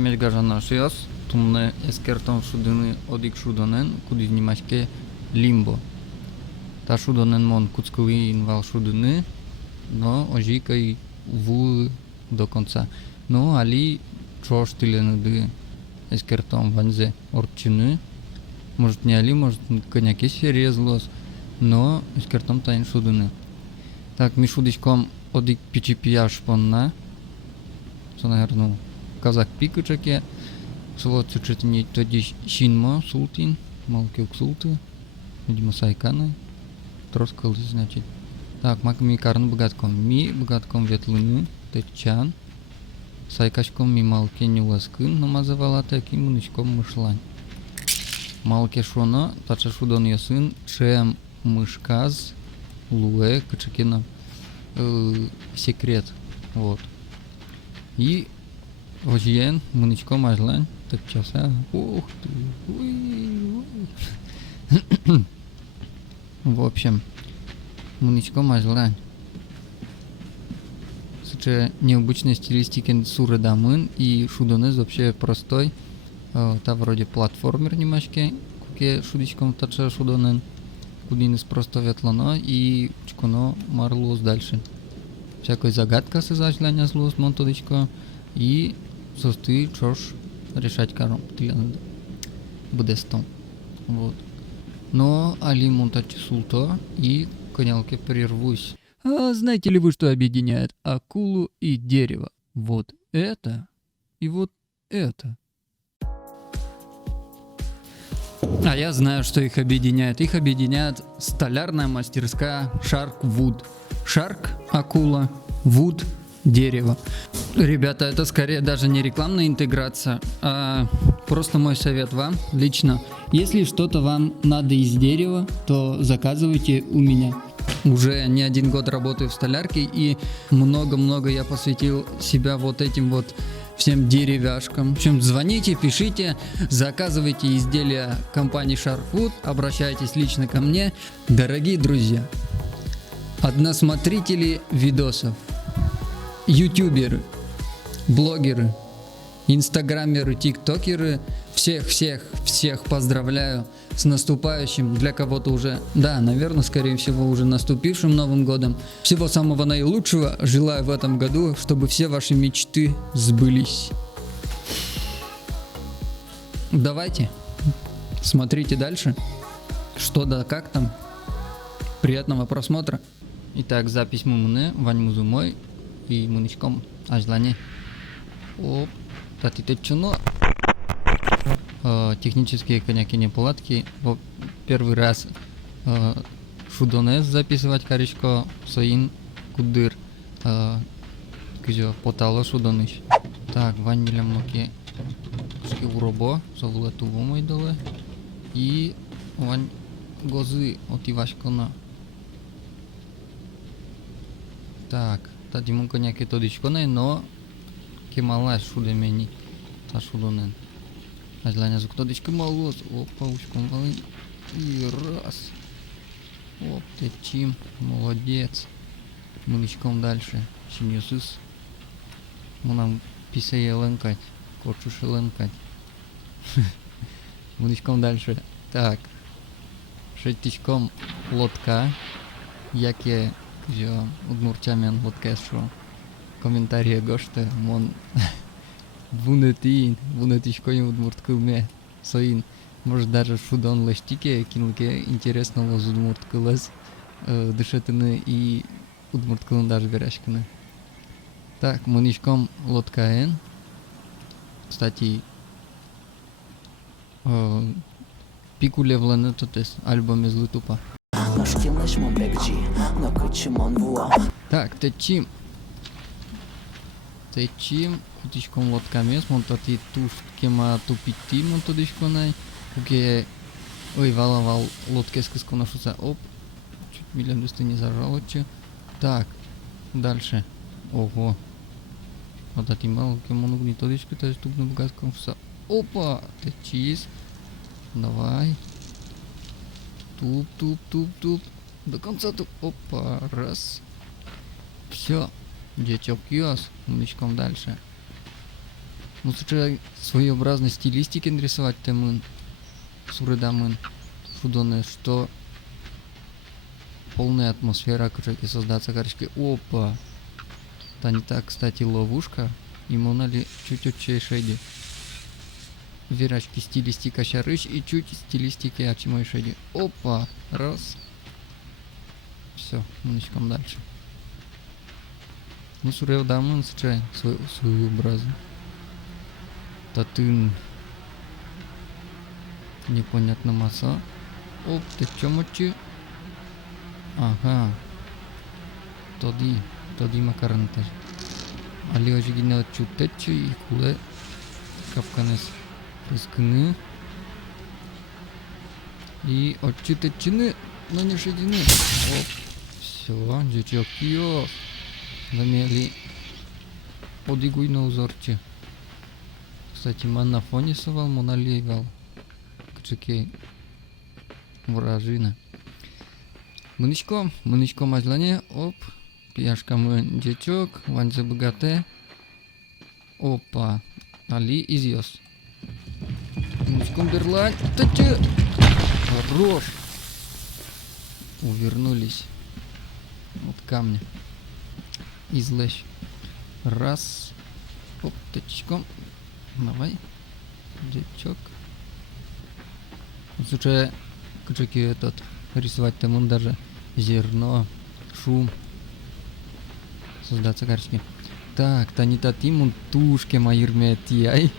кемеш гажанашиос, тумне ескертон шудыны одик шудонен, куди внимашке лимбо. Та шудонен мон куцкуи инвал шудыны, но ожика и ву до конца. Но али чош тиленуды ескертон ванзе орчины. Может не али, может коняки серьезлос, но ескертон тайн шудыны. Так, ми шудичком одик пичипияш понна. Це, наверное, казак пикачаке. Слово цучетни тоді шинмо султин, малкюк султы. Видимо, сайканы. Троскал, значит. Так, мак ми карн богатком. Ми богатком ветлыны, течан. Сайкашком ми малке не ласкын, намазывала так и муничком мышлань. Малке шоно, тача шудон ясын, чем мышказ, луэ, качакина секрет. Вот. И ожиен муничком ажлань, так часа. Ух ты, в общем, муничком ажлань. Суче необычной стилистики суры дамын и шудонез вообще простой. Та вроде платформер немашке, куке шудичком тача шудонен. Кудинес просто ветлано и чконо марлос дальше. Всякой загадка се зажляня злос монтодичко и состы чош решать каром тилян будестом. Вот. Но али монтач султо и конялке прервусь. А знаете ли вы, что объединяет акулу и дерево? Вот это и вот это. А я знаю, что их объединяет. Их объединяет столярная мастерская Shark Wood. Shark – акула, Wood – дерево. Ребята, это скорее даже не рекламная интеграция, а просто мой совет вам лично. Если что-то вам надо из дерева, то заказывайте у меня. Уже не один год работаю в столярке и много-много я посвятил себя вот этим вот всем деревяшкам. В общем, звоните, пишите, заказывайте изделия компании Shark Wood, обращайтесь лично ко мне. Дорогие друзья, односмотрители видосов, ютуберы, блогеры, инстаграмеры, тиктокеры, всех поздравляю с наступающим, для кого-то уже, да, наверное, скорее всего, уже наступившим Новым годом. Всего самого наилучшего желаю в этом году, чтобы все ваши мечты сбылись. Давайте, смотрите дальше, что да как там. Приятного просмотра. Итак, запись мумыны, вань музумой и муничком ажлане. Оп, татитечуно. Технические коняки неполадки. Первый раз шудонез записывать коричко соин кудыр. Кузё потало шудоныш. Так, вань милям ноки уробо совлету мой доле. И вань гозы отивашкона. Так, тади мун коняки тодичконе, но кемалаш шудемени та шудонен. Ажланя зуктодичка малос. Опа, ушком валын. И раз. Оп, ты чим. Молодец. Муничком дальше. Чиньюсус. Мунам писае лэнкать. Корчуши лэнкать. Муничком дальше. Так. Шейтичком лодка. Яке кзё удмурчамен лодка шо. Комментария гоште. Мон... Вунетишкой удмурткылме соин. Может даже шудон лештике кинулке интересно лоз удмурткылыз дышетыны и удмурткылын даже верашкыны. Так, мунишком лодкаен. Кстати, пикулевланы тотес альбом из Лутупа. Так, Течим, кутичком лодками, монтати туш кема тупити монтодишконай, куке ой валавал лодке скыску нашуца, оп, чуть милям дусты не зажало, че. Так, дальше, ого, вот эти малки монугни тодишки, то есть тупно богатском вса, опа, течис, давай, туп, до конца туп, опа, раз, все. Дечок Йос, умничком дальше. Ну, случай своеобразной стилистики нарисовать темын, суредамын, шудоны, что полная атмосфера, короче, создаться, короче, опа. Та не так, кстати, ловушка, и монали чуть отчейшеди. Вирачки стилистика шарыш и чуть стилистики ачимой шеди. Опа, раз. Все, муничком дальше. Ну, сурев дамын, случай своеобразный. Татын. Непонятно масса. Оп, ты чё мочи? Ага. Тоді макарон теж. Але ожі гіне чутечі і куле капканес прискини. І очутечини на нішедіни. Оп. Все, дячок йо. Замели одигуй на узорче. Кстати, ман на фоне совал, моналейвал. Кчеке вражина. Мынычко мазлане, оп. Пияшка мы дячок, ванзе богате. Опа. Али изъёс. Мынычком берлань. Таче. Хорош. Увернулись от камня. Излечь. Раз. Оп, тачком. Давай. Дячок. Слушай, кчеки этот рисовать там он даже зерно, шум. Создаться карточки. Так, танита тимун тушке майырмети ай.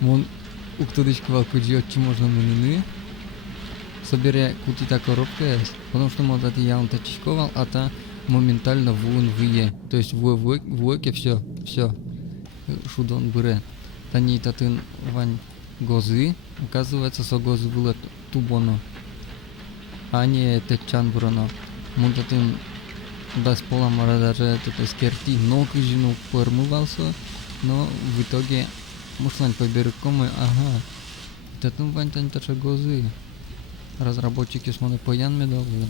Мон уктудычки валкуджи отчи можно нынны. Собере кутита коробка есть. Потому что мон тати я он тачковал, а та моментально вон вые. То есть в оке все. Шудон быре. Танита тын вань гозы. Оказывается, со гозы было тубоно. А не течан броно. Мон татын даст пола мора даже это скерти ног жину пормывался, но в итоге мушлань по берегкому, ага. Татун вань тань тача гозы. Разработчики с монопоян медовые.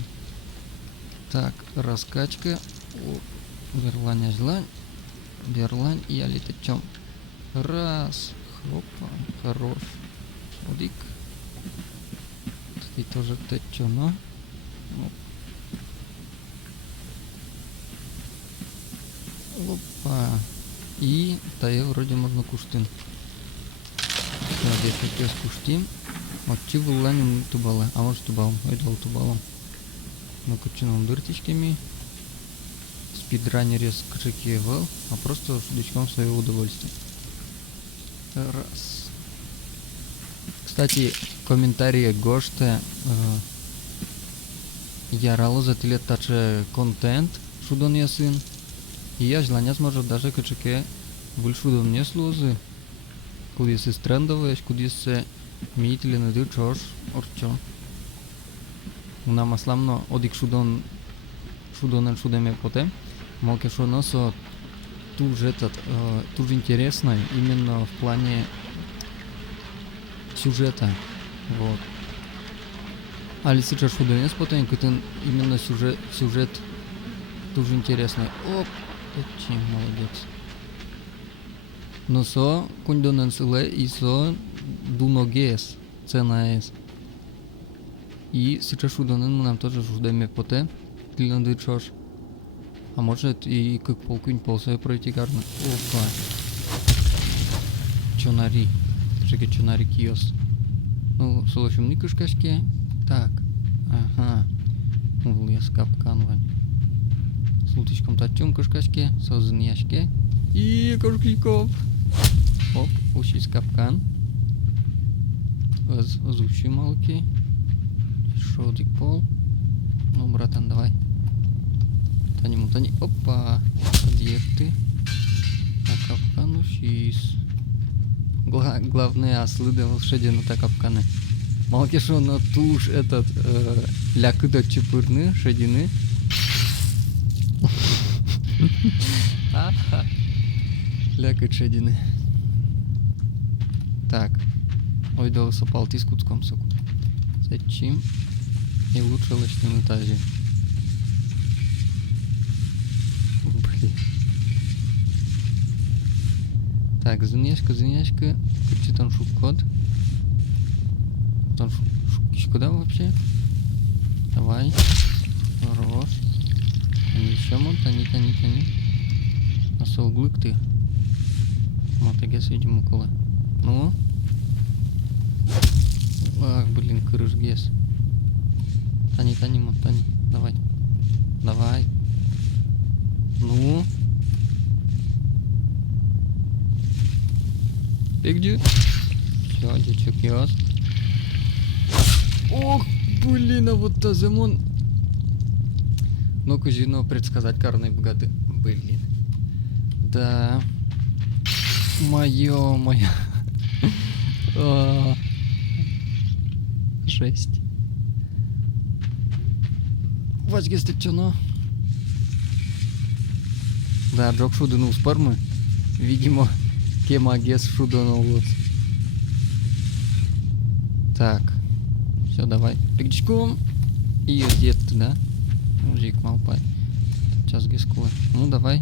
Так, раскачка. Верлань злань. Верлань и алитечом. Раз. Хопа. Хорош. Одик. И тоже течо, но. Опа. И тая вроде можно куштин. Так, если сейчас куштим. Вот чего ланим тубала. А может тубалом. Ойдал тубалом. Ну кучином дыртичками. Спидранере с качекевал. А просто шудочком своего удовольствия. Раз. Кстати, комментарии гоште ярало за телет таче контент шудон я сын. И я желание сможет даже качеке больше шудон не слозы. Куда се стрендоваешь, куда се митили на дючош, орчо. Una maslamno odik шудонен шудеме поте. Малке шоносо туж этот, туж интересно именно в плане сюжета. Вот. Али сейчас шуденес потом, когда именно сюжет тоже интересный. Оп, очень молодец. Но со кундонен силе и со дуногес цена есть. И сейчас шудонен мы нам тоже шудеме поте. Клинанды чош. А может и как полкунь полсой пройти гарно. Опа. Чонари. Чекай чонари киос. Ну, слушаем никушкашки. Так. Ага. Влез капкан вань. С луточком татчом кушкашки. Созын яшке. И кошкиков. Оп, ушись капкан. Озущий малки. Шодик пол. Ну, братан, давай. Тани. Опа. Подъехты. А капкан ушись. Главные ослы да волшебные на капканы. Малки шо на туш этот лякыда чепырны, шедины. Лякать шедины. Так. Ой, да сопалти с куцком соку. Зачем? И лучше лочным этаже. Блин. Так, зынешка. Короче, там шукот. Там шукишку, да, вообще? Давай. Хорош. Тани еще, мон, тани. Насол глык ты. Мотогес, видимо, около. Ну? Ах, блин, крыжгес. Тани, мон, тани. Давай. Ну? Ты где? Все, дичок яс. Ох, блин, а вот таземон. Ну-ка, жено предсказать карные богаты. Блин. Да. Моё. Жесть. Вачгес ты чё, ну? Да, Джок шудынул спармы. Видимо, кемагес шудынул вот. Так. Все, давай. Пикчком. И дед, да? Мужик малпай. Сейчас гискула. Ну давай.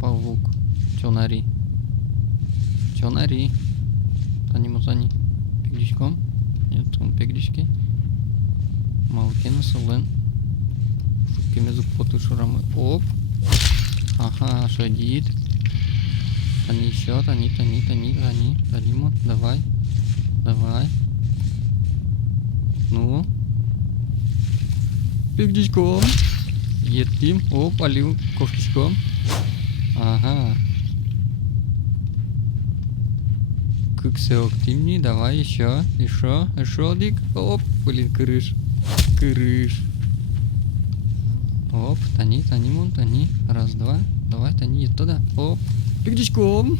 Павук. Чё нари? Тани. Пикчком. Нет, он пикчки. Малкина солен. Шубками запоту шурамы. Оп. Ага, шадит. Тани еще, тани. Таниму, давай. Ну. Пикдичком. Едим. О, полил кошкичком. Ага. Кыксеок тимни, давай еще, дик. Оп, блин, крыш. Оп, тани. Раз, два. Давай, тани, туда. Оп. Пикдичком.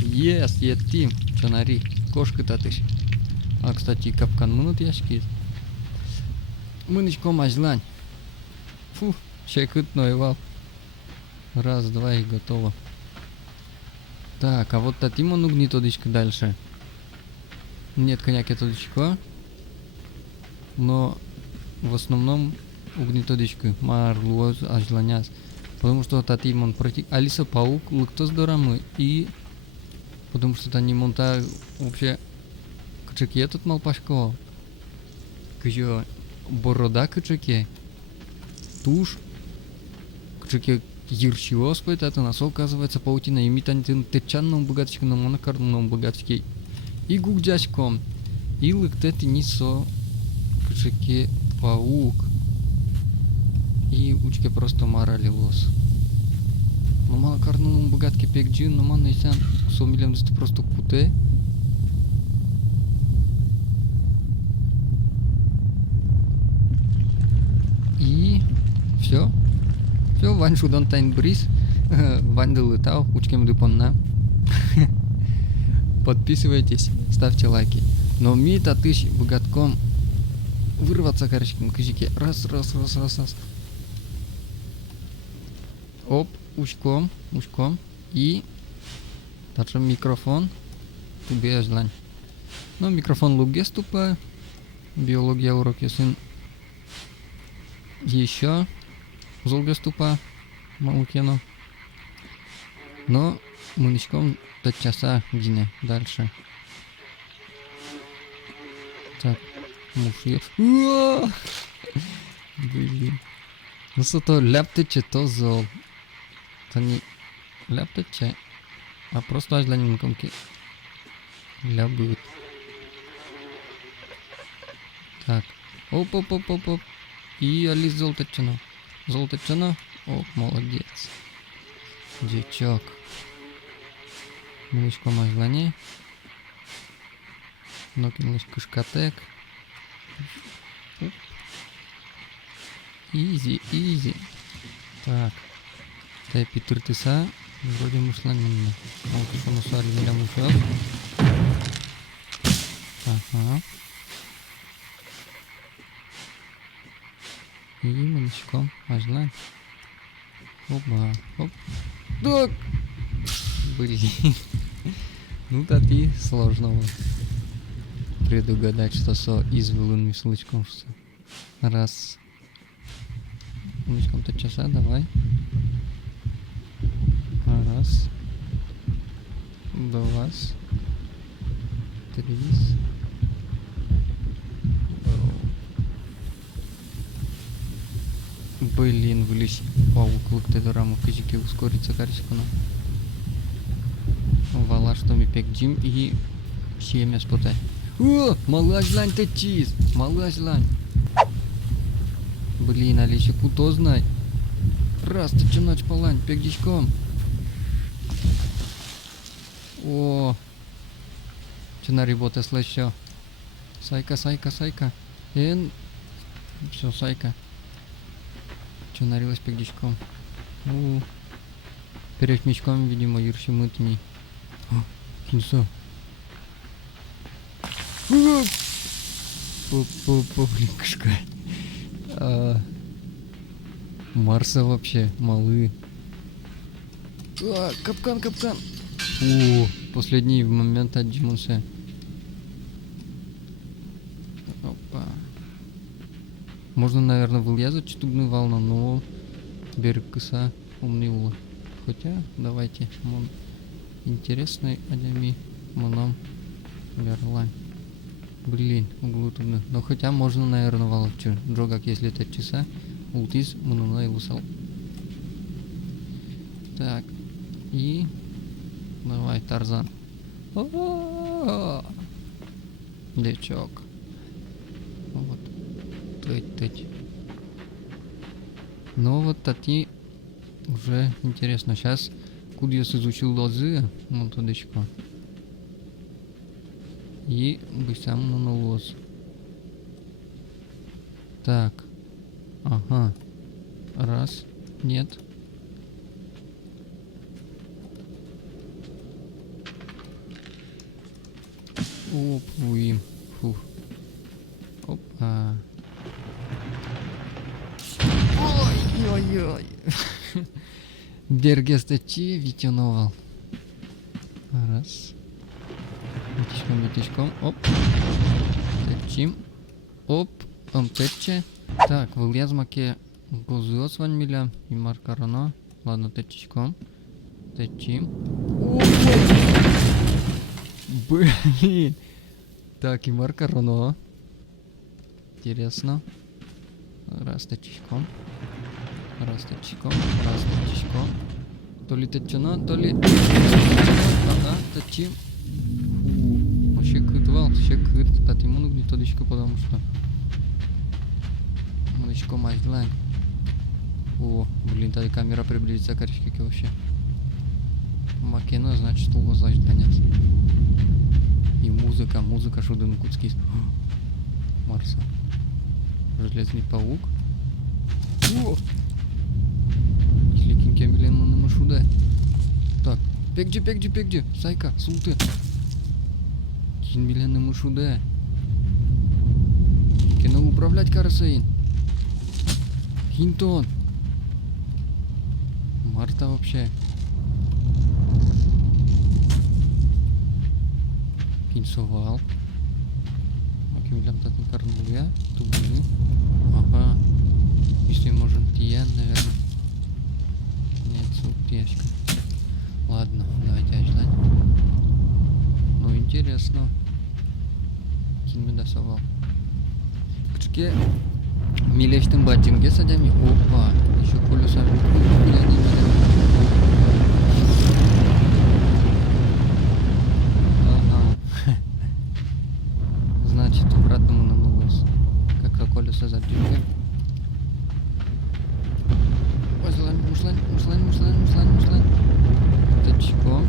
Ес, едим. Чё нари? Кошка-то ты. А, кстати, капкан минут яшки. Мыночком ажлань. Фу, чекутной вал. Раз, два и готово. Так, а вот татимон угнетодочка дальше. Нет коняки тодочка. Но в основном угнетодочка. Марлуоз ажланяс. Потому что татимон против Алиса Паук, лыктос дорамы. И потому что танимон та вообще кычеке тут малпашко. Кыжо борода кычеке. Тушь. Кычеке Юрчиос, это нас оказывается паутина имитантин течанном богаточком на монокарном богаточке и гугдячком и лыктет и нисо кычеке паук и учке просто морали лос. Но монокарном богатке пекджин, но ман исян сомилем это просто путе. И все. Все, Вань шудан тайн бриз. Вань долетал, учкем дыпонна. Подписывайтесь, ставьте лайки. Но ми-то тысяч богатком вырваться корочком кыжике. Раз. Оп, ушком. И даже микрофон. Тубе ажлань. Ну, микрофон лугес тупа. Биология уроки сын. Еще. Золга ступа Малукено. Но мынычком до часа гине дальше. Так, мушье. Блин. Ну что ляптече то зол. Это не ляптече, а просто аж для немкомки лябыт. Так. Оп. И Алис золоточено. О, молодец. Дичок. Мылочко мазлани. Нокинлыш кышкатек. Изи. Так. Тай питыртыса. Вроде мышланинно. Он кышону сали меня мышал. Ага. И мылочком мазлань. Оп. Так. Блин. Ну да ты сложно предугадать, что со извелым мислычком, что раз. Мылочком-то часа, давай. Раз. До вас. Трис. Блин, вылезь. Паук, лыкты дораму, физики ускорится карсикуна. Вала, что ми пек джим и семя спотай. О, малась лань ты чиз, малась лань. Блин, Алисе куто знай. Раз, ты че ночь полань, пек дичком. О, че на работа слышал. Сайка, сайка, сайка. Все, сайка. Че нарилась пек дичком. Перед мечком, видимо, юрши мытни. Кинцо. Публикушка. Марса вообще, малы. Капкан, капкан. О, последний момент отжимался. Опа. Можно, наверное, вылезать штубную волну, но берег кыса умный ула. Хотя, давайте, мон интересный адями моном верлань. Блин, углу трудно. Но хотя можно, наверное, волчу. Джогак, если это часа, ултис муна и лусал. Так. И давай, Тарзан. Дечок. Вот. Тыть. Ну вот тати уже интересно. Сейчас Кудьес изучил лозы, вот тудечко. И бы сам на лоз. Так. Ага. Раз. Нет. Оп, уим. Фух. Опа. Ой-ой-ой. Бергестачи витяновал. Раз. Витечком. Оп. Течим. Оп. Тече. Так, вылезмаке гозуос ванмиля и маркарано. Ладно, течечком. Течим. Блин. Так, и маркарано. Интересно. Раз течечком. Раз течечком. То ли течено, то ли... Ага, течим. Вообще кытвал, Кстати, ему нужно тодочку, потому что... Мудочко мазлань. О, блин, та камера приблизится к коричке вообще. Макено, значит, лозать гоняться. И музыка шуден куцкий. Марса. Железный паук. О! Если кинкемилен на машуда. Так, пекджи, сайка, султы. Кинмилен на машуда. Кино управлять карасаин. Хинтон. Марта вообще. Кинсовал. Макимилям татн карнуля. Тубны. Ага. Если можем тиян, наверное. Нет, сутешка. Ладно, давайте ждать. Ну, интересно. Кинь досовал. Кчке. Милештым батинге садями. Опа. Еще колесами. Ага. Значит, обратно мы намылось. Как колеса задвигаем. Мушлань. Тачко.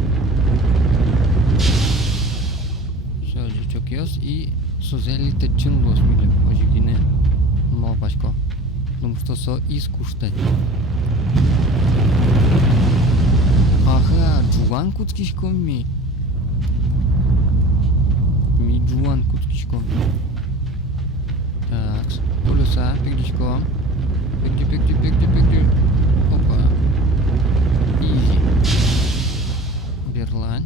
Все, жичок ёс и созели тачын лос милем. Ожигине. Мал пачко. Потому что со искуштать. Ага, джуан куцкишком ми. Ми джуан куцкишком. Так, колеса, пикдичком. Пикди. Опа. Изи. Берлань.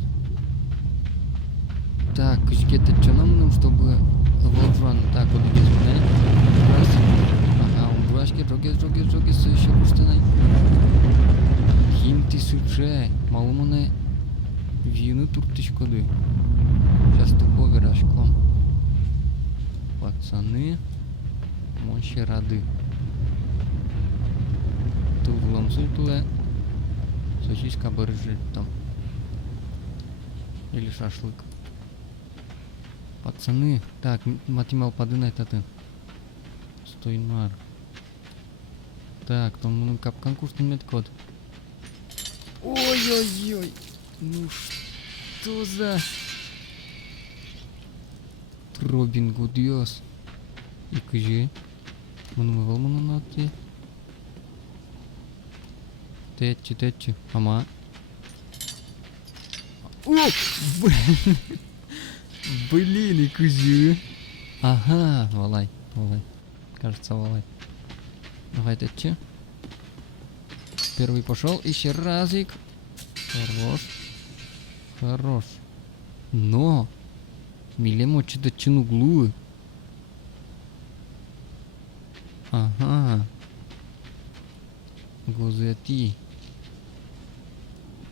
Так, кучки-то что нам нужно, чтобы волжан так вот без меня. Раз. Ага, убрашки, жоги, еще пуштанай. Хим ты сучай. Малумуны. Віну туртичкоди. Часто повірашком. Пацани. Монші ради. Тулгулам султуле. Сосиска бережи там. Или шашлык. Пацаны. Так, матимал подынай татын. Стоймар. Так, там ну капкан куштын меткод. Ой-ой-ой. Ну что за... Робин Гудиос. И кыжи. Мунмывал мунунаты. Тетчи. Ама. О! Блин, и кыжи. Ага, валай. Кажется, валай. Давай, тетчи. Первый пошел. Еще разик. Хорош. Но. Милемо что-то чинуглу. Ага. Гозети.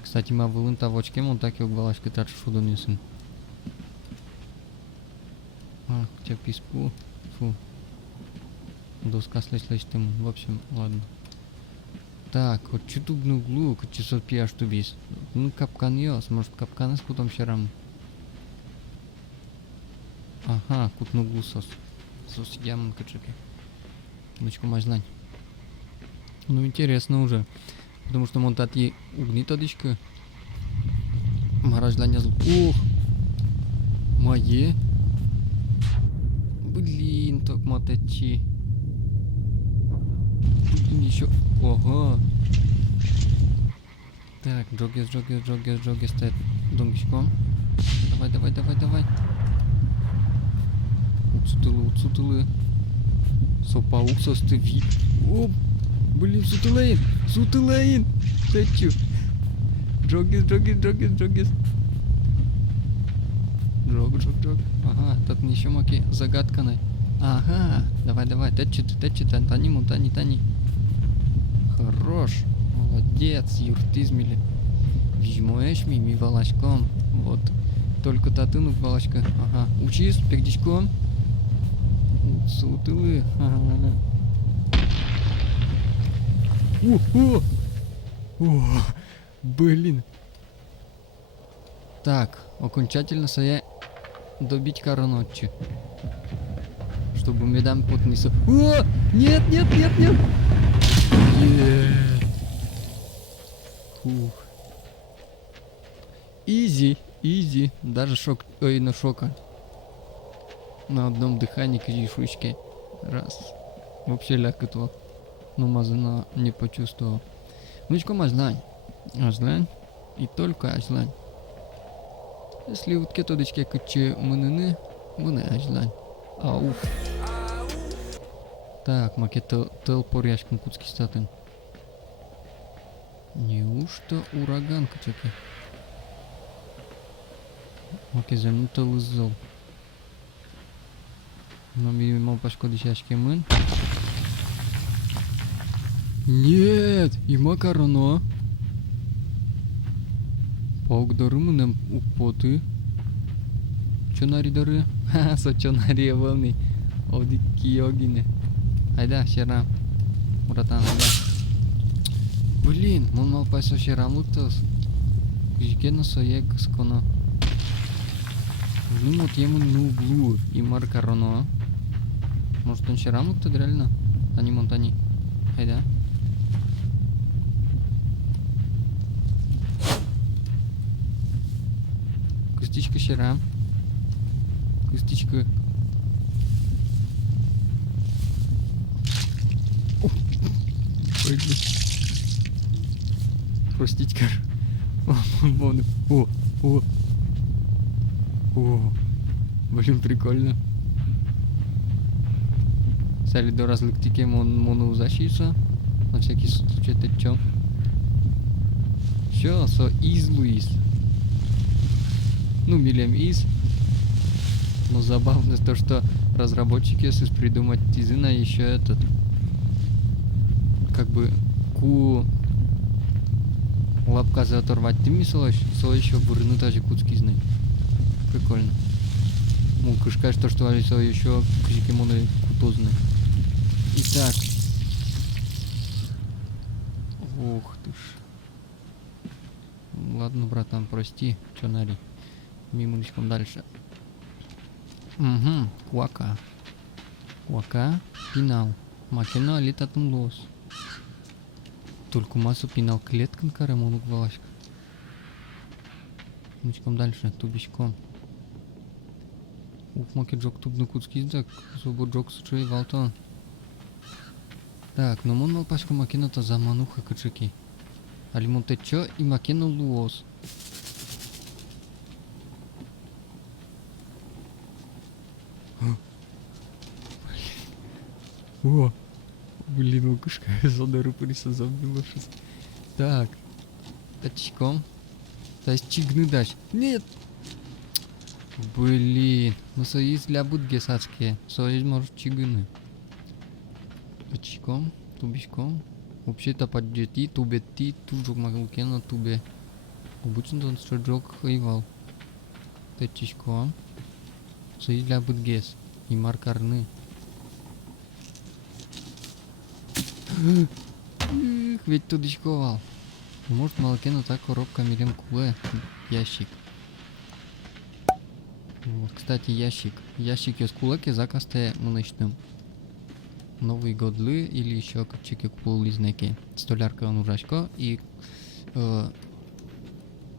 Кстати, ма вылын тавочкем, он так и угбалашка тарчу шуду несен. Ах, тебя писпу. Фу. Доска слышь-тему. В общем, ладно. Так, вот чуту гну-глу, часов пьяш тубис. Ну, капкан йос, может капкан с кутом щерам. Ага, кутну глу сос. Сос яман качеки. Дочку мать знать. Ну, интересно уже. Потому что монтати угнита дичка. Маражлanya зл. Ох! Мое. Блин, так мотачи. Еще. Ого. Так, джоги стоит донгичком. Давай. Уцутылы. Сопа уксос ты вид. Оп. Блин, сутылейн. Ты чё? Джогис. Джог. Ага, тут еще маки загадканой. Ага, давай. Течи, тани. Хорош. Молодец, юртизмили. Вижмоешь ми балачком. Вот. Только татынук балачка. Ага. Учись, пегдичком. Сутылы. Ага. О, блин. Так, окончательно saya добить короночи. Чтобы медам пот не со... О! Нет! Фух. Изи. Даже шок... Ой, на шока. На одном дыхании кишечки. Раз. Вообще ляг этого. Но мазана не почувствовал. Внучку мазлань. И только ажлань. Если вот кето дочке куче мыныны, мыны ажлань. Ауф. Так, макета тел поряшком куцки статын. Неужто ураган качаки? Маке замутал иззол. Но мимо пашкодищашки мын. Нет, и макароно. Паугдарымынем укпоты. Чонаридары. Ха, сочонария волны. Одики йогине. Айда, щерам. Братан, айда. Блин, он мал пайсо щерам лутас. Кужикена соек сконо. Жмут ему нуглу и макароно. Может он щерам лутат реально? Тани монтани. Айда. Кустичка щерам. Кустичка. Простите, О, блин, прикольно. Сали до разлыктики мону защища. На всякий случай, ты чё? Чё, со из Луис. Ну, милем из. Но забавно то, что разработчики, если придумать тизына, еще этот, как бы, Лапка за оторвать. Ты мне со еще бурны даже куцки знай. Прикольно. Ну, кышка, что они со еще кузикимоны кутозны. Итак. Ох ты ж. Ладно, братан, прости. Чё нари. Мимулечком дальше. Угу. Куака. Куака. Пинал. Макено алитатум лос. Только массу пинал клеткан карамону гвалашка. Мучком дальше. Тубичком. Ух, маки джок тубну куцки издак. Зубу джок сучуй валтон. Так, но мон пачку макената за мануха качаки. Алимон течо и макено луос. О! Блин, укушка задору приса забила шесть. Так. Точком. То есть чигны дашь. Нет! Блин. Ну союз для будгесацкие. Союз может чигны. Точком. Тубичком. Вообще-то поддети, тубети, тужок макукена, тубе. Обычно он строджок хайвал. Точком. Союз для будгес. И маркарны. Ведь тудочковал. Может малкена так коробка милем куле. Ящик. Вот, кстати, ящик. Ящик из кулаки закасте мунычным. Новый годлы или еще копчики купил знаки. Столярка он ужачко и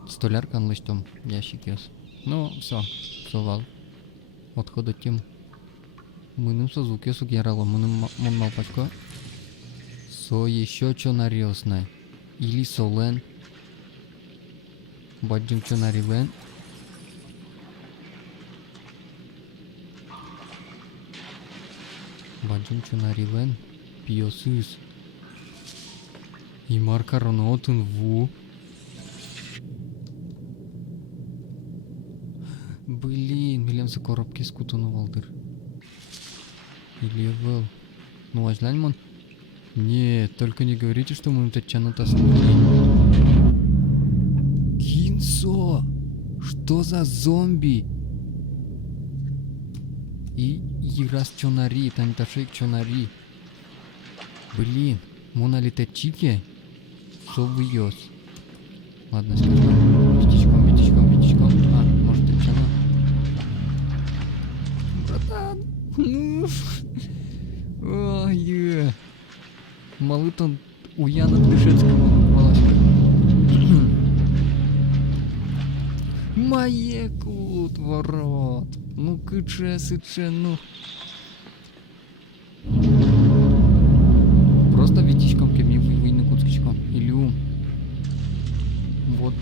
столярка он листом ящик есть. Ну, все, совал. Отхода тем. Мыным со звуки сугерало, мыным мон малпачко. Со еще чё нарёсне. Или солен. Баджим чё нарилен. Баджим чё нарилен. Пиосус. И маркарон отын ву. Блин, милем за коробки скутану валдыр. Или вел. Ну, ажлань мон. Нет, только не говорите, что мы это чаната смотрели. Кинсо! Что за зомби? И раз чонари, таниташек чонари. Блин, моналите чики? Совьёс. Ладно, скажу. Витичком. А, может это чана? Братан, ну... Ой, малытон уяна дышецкому волоска. Мае кут ворот. Ну кыче сыче, ну. Просто витичком кеми выйны куцкичком. Илю. Вот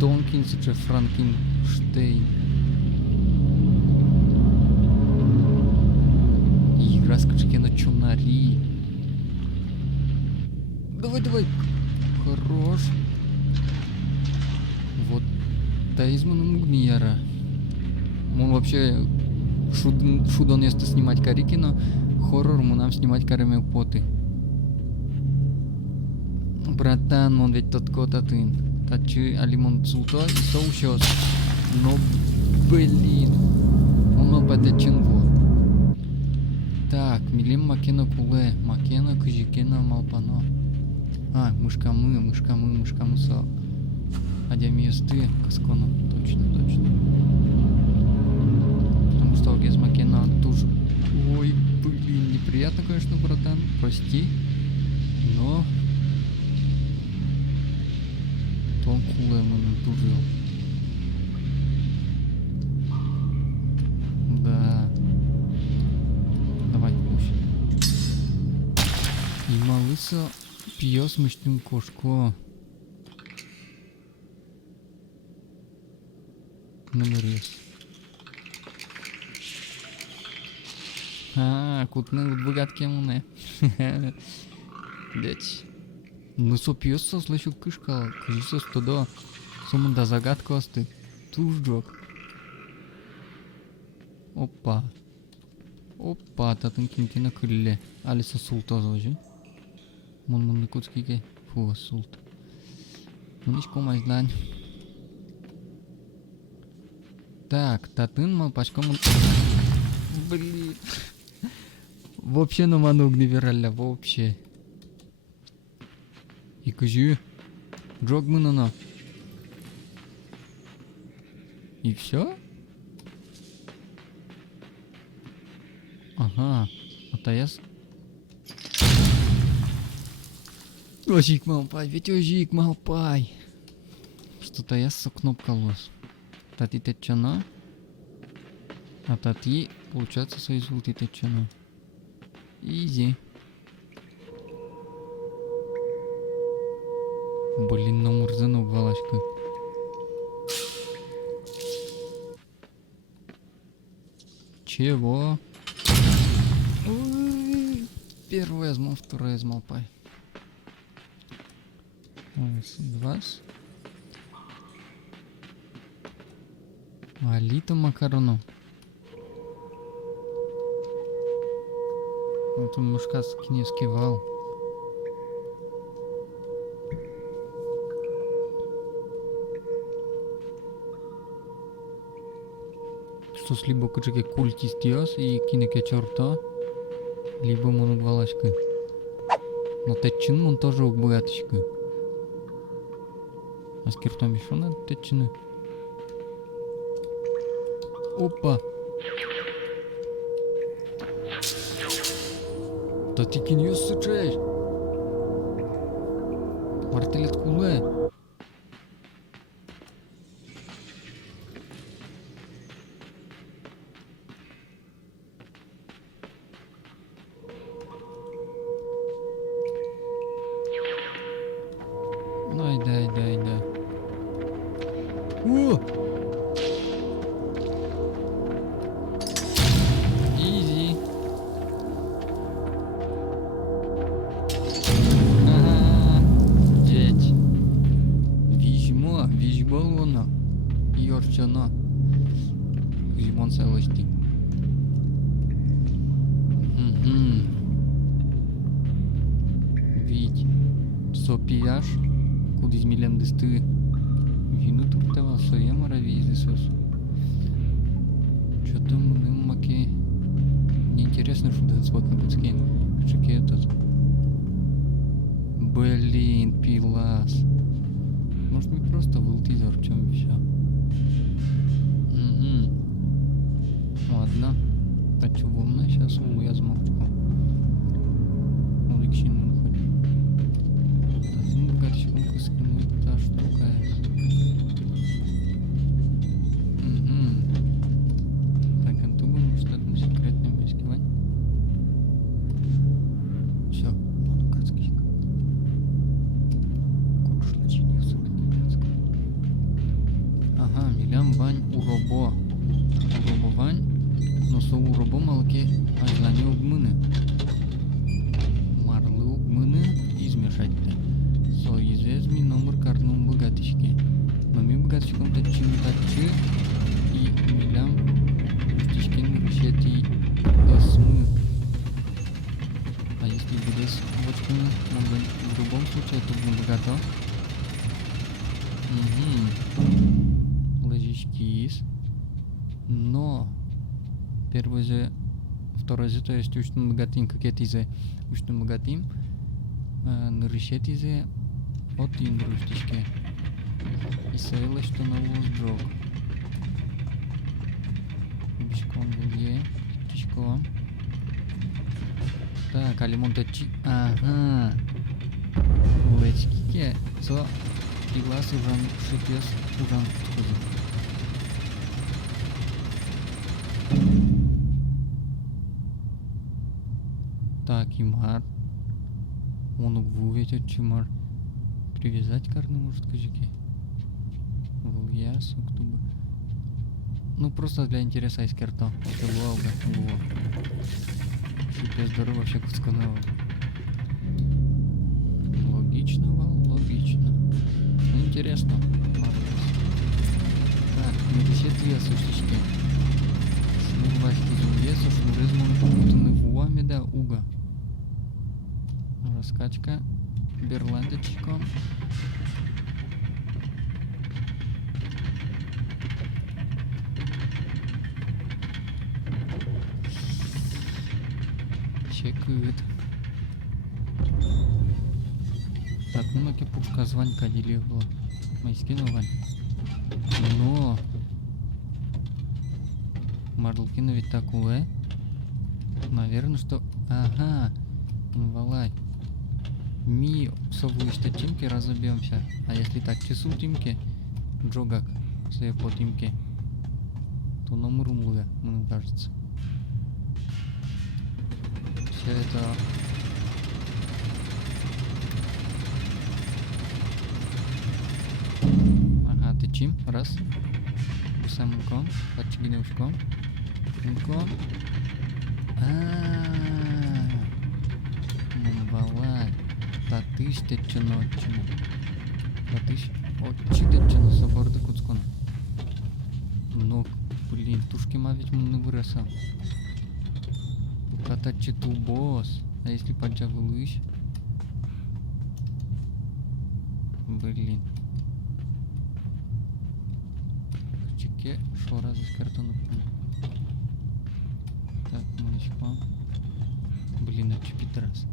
Тонкин сыче Франкенштейн. И раскачки на чунари. Давай. Хорош. Вот. Таизману мугмияра. Он вообще шудон есть снимать карики, но хоррор мы нам снимать карами поты. Братан, он ведь тот котатын. Тачи алимон цулто и соушос. Но блин. Он обатеченго. Так, милим макена куле. Макена кыжикена малпано. А, мышкамы со. Адямиесты каскону. Точно. Потому что Огез Макена тоже. Ой, блин, неприятно, конечно, братан. Прости. Но Тонкуле мы натужил. Да. Давай, пусть. И малыса пьёс мыштым кошко. Намерез. Кутны богатки муне. Блять. Ну со пьёс слышу кышка. Кажется, что да. Сумда загадка осты. Тужджок. Опа, татын кинтина крыле. Алиса султа зожи. Мон куцкиге. Фу, султ. Муничко майзлань. Так, татын малпачком... Блин. Вообще на манук не виралля, вообще. И кузю. Джог мынана. И все? Ага. Атаяс. Ожик малпай, ведь ожик малпай. Что-то я со кнопкалос. Тати течана. А тати, получается, соизволти течана. Изи. Блин, намурзанук валашка. Чего? Ой, первое змал, второе змал, пай. Два. Алита макарону. Вот он мушка киневский вал. Что с либо кучеке культистиос и кинеке черта, либо моногвалашка. Но теччин он тоже убогаточка. А с киртом еще надо теччины. Опа! Да ты киньёс сычаешь! Мартелет куле! Дай. О! Изи. Ага. Деть. Вижбалона. Йорчана. Лимон селости. Вить. Сопияш. Кудись милям десты. Вину туптава своя моровизы сос. Что-то мне маки. Мне интересно, что этот спот на подскин. Чеки этот. Блин, пилас. Может мне просто вылтизор, в чем все. Ладно. А чего мне сейчас я замолчу. Уликшин мы хоть. Один богатщиком скинуть та штука. Так, а ты думаешь, что это секретное войскование? Все, панукацкий. Курш начинился на немецком. Ага, милям вань уробо. Уробо вань. Но со уробо малки ажлани угмыны. Марлы угмыны измешать-то. Со извезми номер карнум богатышки. Но ми богатышком тачи и милям уштишкин решети осмы. А если будет с бочками, в любом случае это будет богато. Ложечки. Но первый же, второй же, то есть ушным богатым, как это из ушным богатым, на решети же от индрустички. И сейла, что на лозджок. Бишком вулье, птичком. Так, а лимон тачи. Ага. Лечки, со приглас ужан шипес ужан подходит. Так, имар. Он угвуветь чимар. Привязать карну может кожики. Вульяс, октябрь. Ну просто для интереса из карта. Это луга. Теперь здорово вообще кусканова. Логично, логично. Ну интересно. Так, медисет вес уштички. Смывашки веса, шнуризмом попутаны в уаме да уга. Раскачка. Берландочком. Чекают. Так, ну на кепушка звонька делила. Май скинула. Но Марлкина ведь такое. Наверное, что... Ага. Ну, валай. Ми совлышта тимки разобьемся. А если так, часу тимки, джогак, все по тимке, то нам румлуя, мне кажется. Все это... Ага, ты чим? Раз. Самком, подчигнешком. Инком. Валай. Татыш течено. Татыш. Очи течено соборда куцкон. Но, блин, тушки ма ведь мы не выросам. Катачи тубос. А если поджавылыш? Блин. Чеке, шо раз из картона. Так, молочко. Блин, отчепить раз.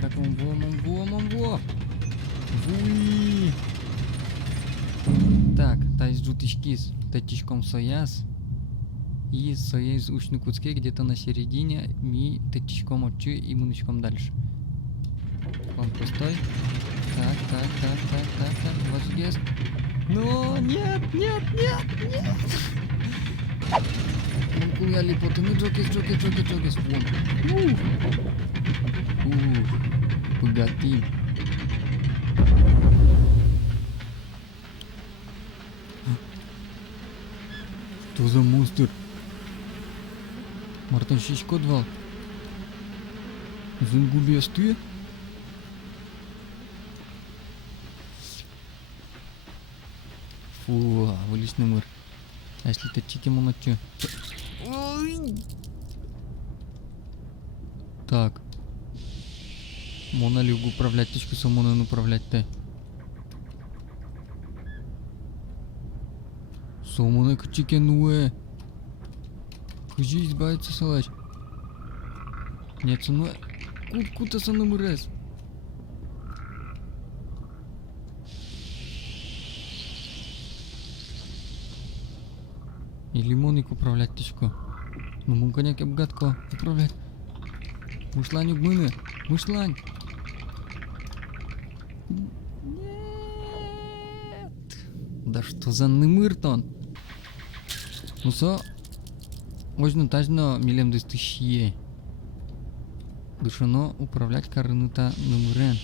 Так, мамво. Вуи. Так, тайс жутышкис, татичком сояс. И сояс ушный куцке где-то на середине, ми татичком отчу и мунычком дальше. Он пустой. Так. Вот здесь. Но нет. Я липоты, ну джокис. Вон. Богатый. Что за монстр? Мартин Щичко двал. Зунгубесты? Фу, вылезный мыр. А если ты чики моночу? Так. Мона люг управлять точку самона управлять-то. Сомона кчике нуэ. Кжи избавиться салач. Нет, ну куда со мной раз? И лимоник управлять точку. Ну мунканяк обгадко управлять. Мышлань угмыны. Мышлань. Нет. Да что за нымыртон? Ну со... Можно тажно милем дыстыщие. Душано управлять карыныта нымырен.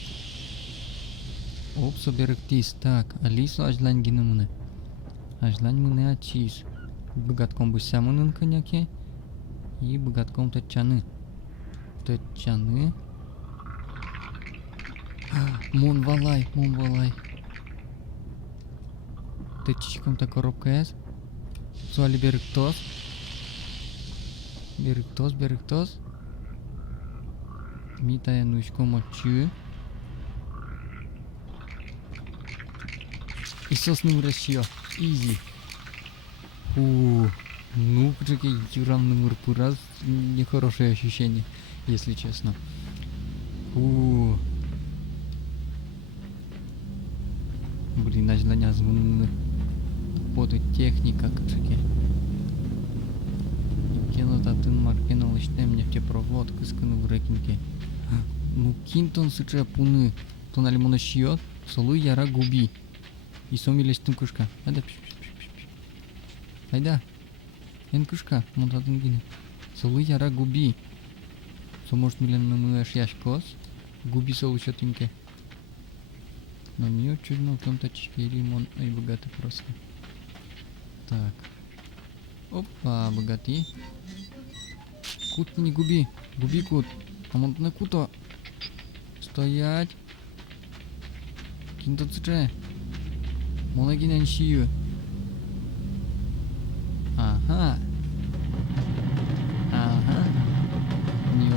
Оп, соберектис. Так, Алису ажлань гинымыны. Ажлань мыны ачис. Богатком бы самынын коняки. И богатком тачаны. Тачаны. Мон валай. Тачичком-то коробка есть. Суали беректос. Беректос. Митая нучком отчу. И сосным расчё. Изи. Ну, какие юрамный мурпу раз. Нехорошее ощущение, если честно. Блин, ажланя звонны. Вот и техника, качки. Кино татын маркена лыштем нефтепровод кыскыны в рекинке. Ну кинтон сыча пуны. То на лимона щиот, солы яра губи. И сомились тункушка. Айда пиш. Айда. Энкушка, монтатын гине. Солы яра губи. Со может милен намыш яшкос. Губи солы щотинке. Но мне чудно в том точке лимон, ай богатый просто. Так. Опа, богатый. Кут не губи. Губи кут. А мон на куто. Стоять. Кинто цже. Монагинен шию. Ага. Не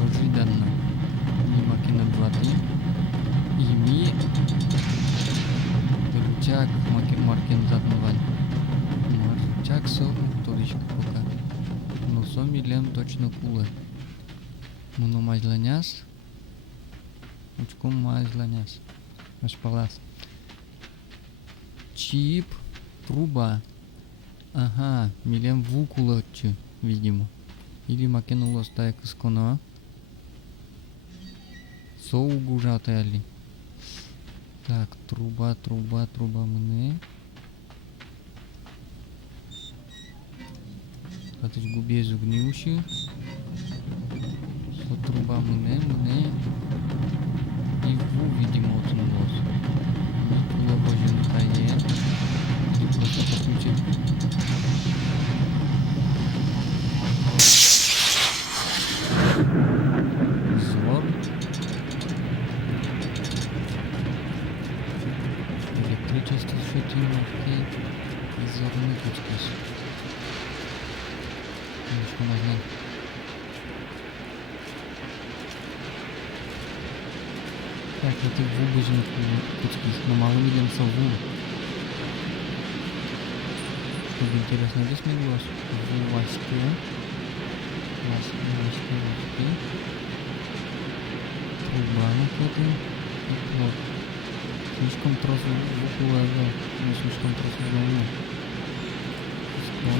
кем заднувань. Чак со тодичка пока. Но со милем точно куле. Муно мазланяс. Учком мазланяс. Аж палас. Чип. Труба. Ага, милем вукулачы, видимо. Или макенуло стая кысконо. Соугужаты али. Так, труба мыны. Атыш губе зугниуши. Со труба мыны. И ву, видимо, отнулось. Мы кула божен тае. И просто подключить. Звор. Электричество шутиновки. И зорный кучкас. Немножко можно. Так, это вубыжный кучкас. Но мало видим сову. Чтобы интересно, здесь мы его вувачки. Васьки. Труба какой-то. И плот. Слишком тросу вукулага. Не слишком тросу говно. Что?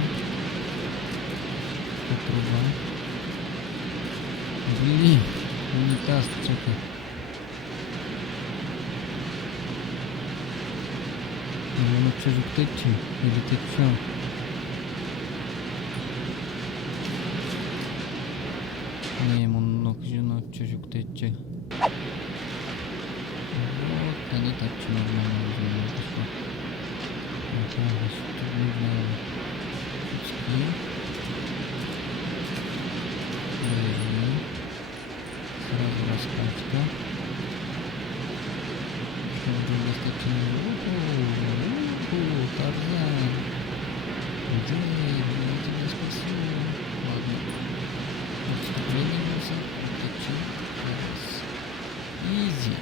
Что труба? Блин, унитаз, что-то. Ну что же ты че? Или ты чё? Не, много жена чужик ты че? Вот, они так че нормально уже пошло. Ага, что нужно? Сразу раскачка. Тарзан. Где? Я тебя спасу. Ладно. Вступление было. Хочу. Изи.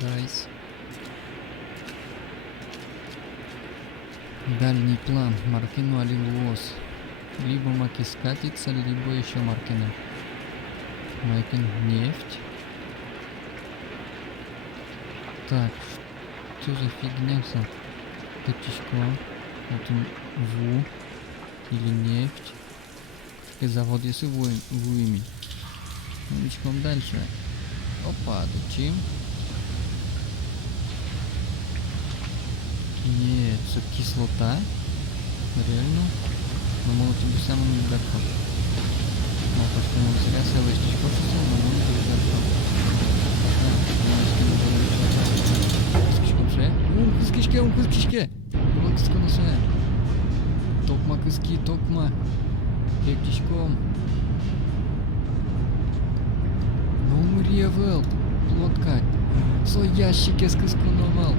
Дайс. Дальний план. Маркину Алилуос. Либо Маки скатится, либо еще Маркина. Маркин нефть. Так, что за фигня вся? Точечко. Вот он ву. Или нефть. И завод если вуими. Новичком дальше. Опа, тут чем? Нет, это кислота. Реально. Но мы тебе самым недалеко. Ну, то, что мы зря селочечко чувствовал, но мы не Кыскишке. Вон кысконысы. Токма кыски, токма. Пептичком. Номревел. Плотка. Со ящике скысконовал.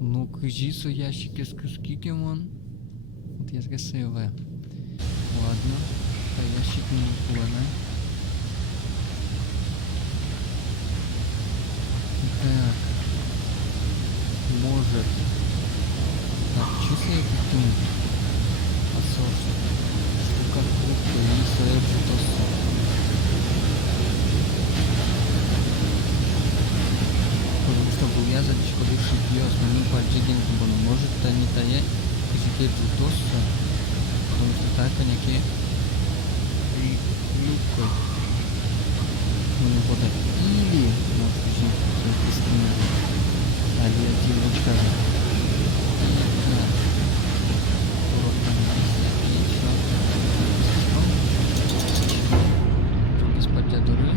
Ну, кажи со ящике скыски кемон. Вот я сгасываю. Ладно. А ящик не понял. Так. Может. Так, часы это тун. Посос. Штука круто и своё что-то. Потому что был я задачка души пьёс, но не пальчиген кубану. Может, это не тая, теперь жутоса. Потому что так, коняки. И любкой. Ну, не подать. Или, может, жить. Альтернативочка. Из-под дыры.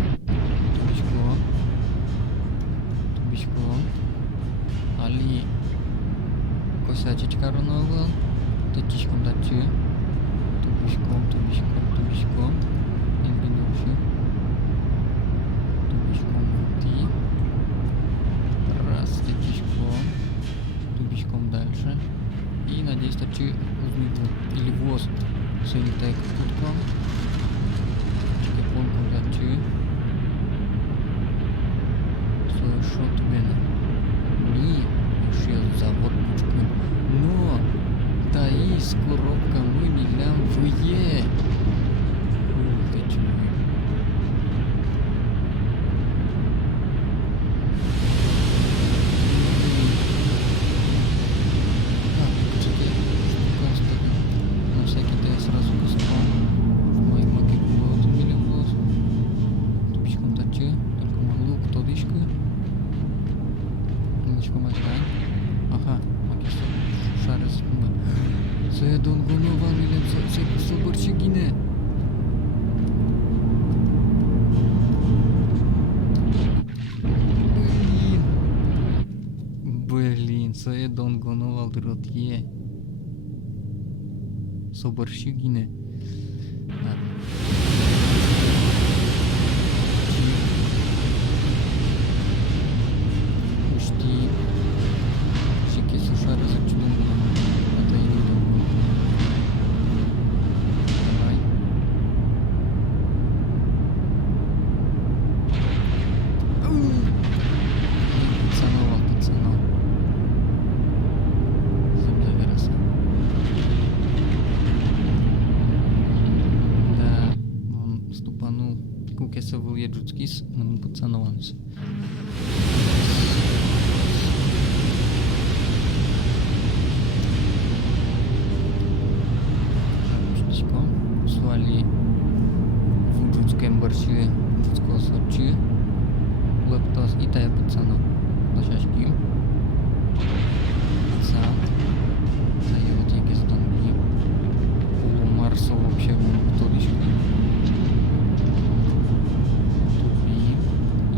Тубичко. Али косячечка ронова. Тычечком дачи. Тубичком. Ингенуши. Тубичком ти. Раз, тубичком дальше. И надеюсь, точи или воз солитай кутком. Чекапонком дальше. Що от мене? Ні, ще завод пучку. Но, та і з коробками мілям виє. Ти чого? На всякий я сразу кускал. В моей маке было 1 миллион голос. Тупичком тачи, только могу кто дышку. Тупичком отдай. Ага, маке шары секунда. Це донгонова миллион це кусок борчигине. Блин, це донгонова дрот є. Соборщигине. Ладно. Почти. Щеки сушары зачем? Это и не думаю. Давай. Пацанова. Земля выросла. Куке се вълие джуцкис, но му пацановам се. Шапчичко. Свали в джуцкем бърши, джуцко сърчи. Лъптос и тая пацана. Дъжашки. Пацан. Тая отиеки с дънги. Полумарсо въобще го мотодишко.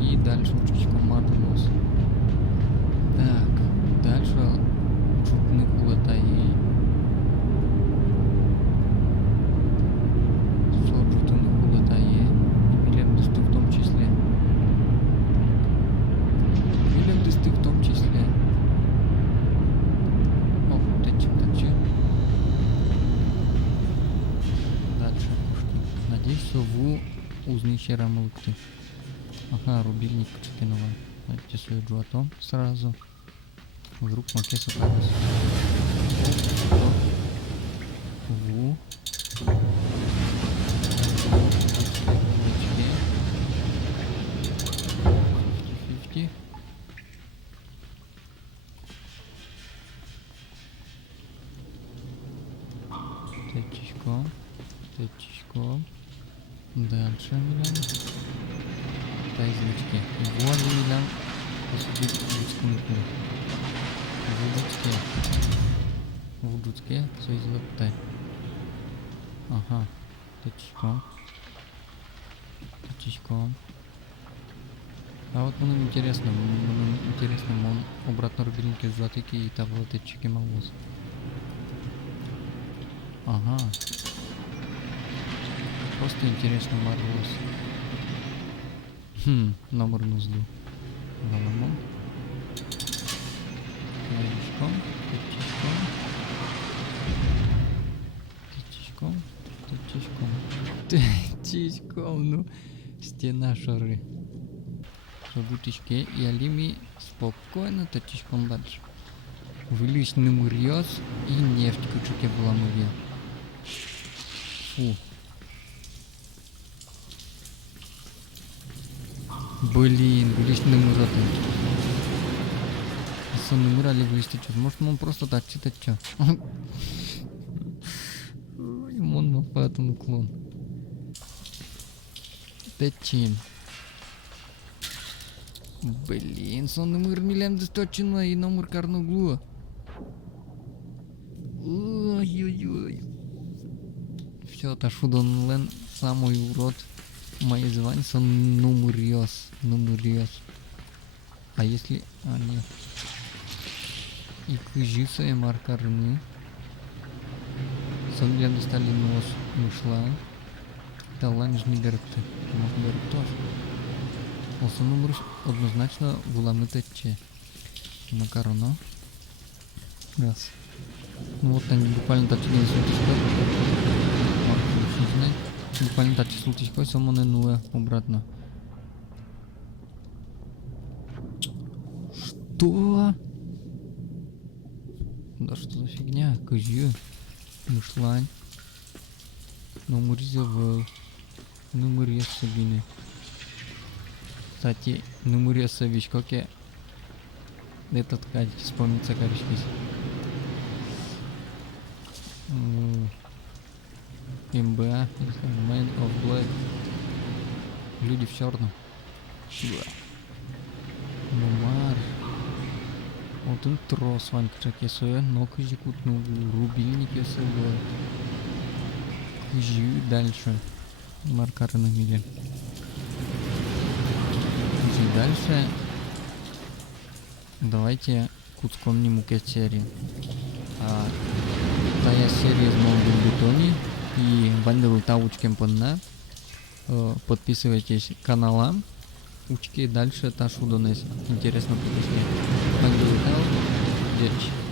И дальше чуть командовалось. Так, дальше чутны куда-то и чутны куда-то и билем дысты в том числе. Билем дысты в том числе. О, тачи. Дальше кушки. Надеюсь, что вы узнаете рамылкты. Ага, рубильник кинула. Давайте свою джуатом сразу. Вдруг макеса пойдет. Ву. 50-50. Течечко. Дальше миллион. Та извлечки. И вот миллион. Посудить в джуцке. В джуцке все излептай. Ага. Течечко. А вот мне интересно, он обратно рубильники сжатыки и того течечки малоз. Ага. Просто интересно малоз. Номер нузлу. Галамон. Течечком, ну, стена шары. Шабутички и алими спокойно течечком дальше. Выличный мурьез и нефть кучуке была мурья. Фу. Блин, выличный муротом. Сон умирали в листе. Может, он просто так читать что? Он мапатом уклон. Течим. Блин, сон умир милем досточено и номер карну глу. Ой-ой-ой. Все, ташудон лен самый урод. Мои звания сон нумуриос. А если... А, нет. И кыжиса и маркарны. Сон милем достали нос. Ушла. Таланж не герпты. Может, герптов. Основном руш однозначно вулами тече. Макароно. Раз. Ну вот они буквально тачили сутичко. Буквально тачи сутичко, само не нуле обратно. Что? Да что за фигня? Козью. Мышлань. Номер завел. Номер Сабины. Кстати, номер Савич, как я... Этот кадик вспомнится, короче, здесь. МБА. Man of Black. Люди в черном. Номар. Вот он трос, ванка, чакесуя, но козикут, ну, рубильник, если бы. Жью дальше. Маркары на миле. И дальше. Давайте куцком не мукет серии. Тая серия из Монгол Бетони и Бандел Таучкем Панна. Подписывайтесь к каналам. Учки дальше Ташу Донес. Интересно, подписывайтесь. Бандел Тау.